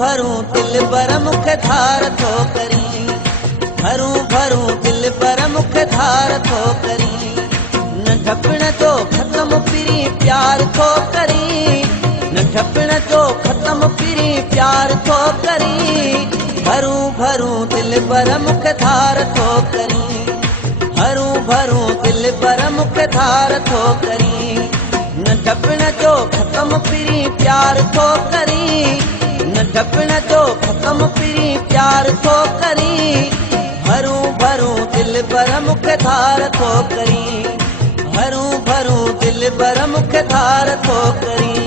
भरूं दिल पर मुख धार थो करी भरूं भरूं दिल पर मुख धार थो करी न ढपण जो ख़त्म फिरी प्यार थो करी न ढपण जो ख़त्म फिरी प्यार थो करी भरूं भरूं दिल पर मुख धार थो करी भरूं भरूं दिल पर मुख धार थो करी न ढपण जो ख़त्म फिरी प्यार थो करी न ढपण जो ख़त्म फिरी प्यार थो करी भरूं भरूं दिल पर मुख धार थो करी भरूं भरूं दिल पर मुख धार थो करी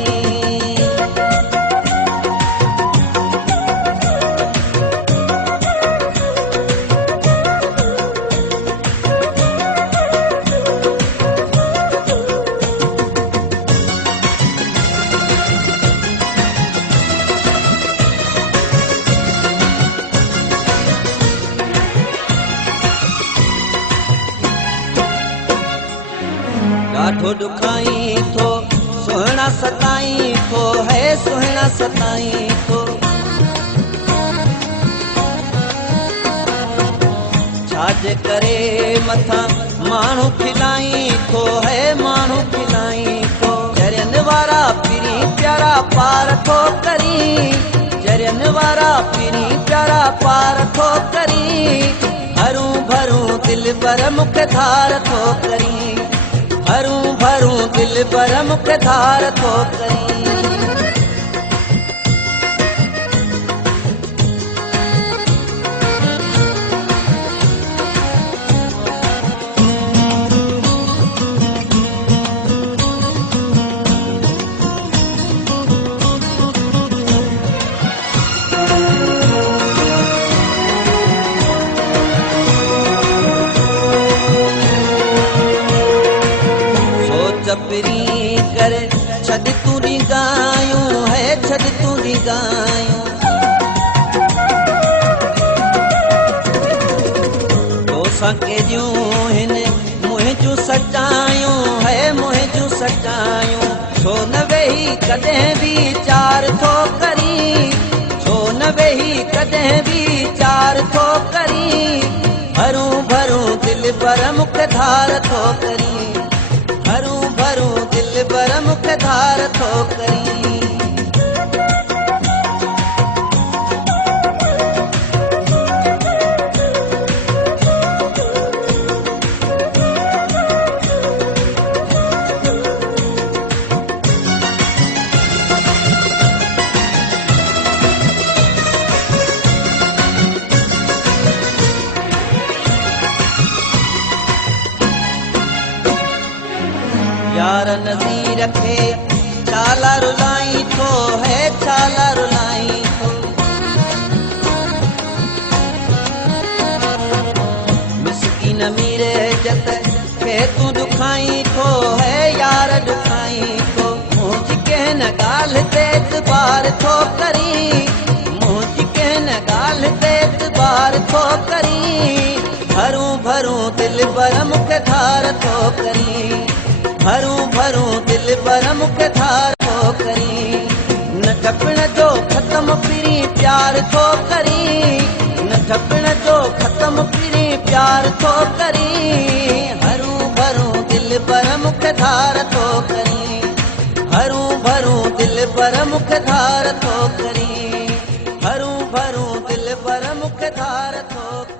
ॾाढो ॾुखाई थो सुहिणा सताई थो है सुहिणा सताई थो छाजे करे मथां माण्हू खिलाई थो है माण्हू खिलाई थो जरियन वारा पिरी प्यारा पार थो करी जरियन वारा पिरी प्यारा पार थो करी भरूं भरूं दिल पर मुख धार थो करी भरूं भरूं दिल पर मुख धार थो करी चपरी कर छद तूरी गायूं है छद तूरी गायूं तो सके जूं हिन मुंहिंजूं सचायूं है मुंहिंजूं सचायूं छो न वेही कॾहिं वीचार थो करी छो न वेही कॾहिं वीचार थो करी भरूं भरूं दिल पर मुख धार थो करी भरूं भरूं दिल पर मुख धार थो करी यार नज़ीर खे छाला रुलाई थो है छाला रुलाई थो मिसकीन मीर जत खे तूं दुखाई थो है यार दुखाई थो मुंहिंजी कंहिं न ॻाल्हि ते एतबार थो करी मुंहिंजी कंहिं न ॻाल्हि ते एतबार थो करी भरूं भरूं दिल पर मुख धार थो करी भरूं भरूं दिल पर मुख धार थो करी न ढपण जो ख़त्म फिरी प्यार थो करी न ढपण जो ख़त्म फिरी प्यार थो करी भरूं भरूं दिल पर मुख धार थो करी भरूं भरूं दिल पर मुख धार थो करी भरूं भरूं दिल पर मुख धार थो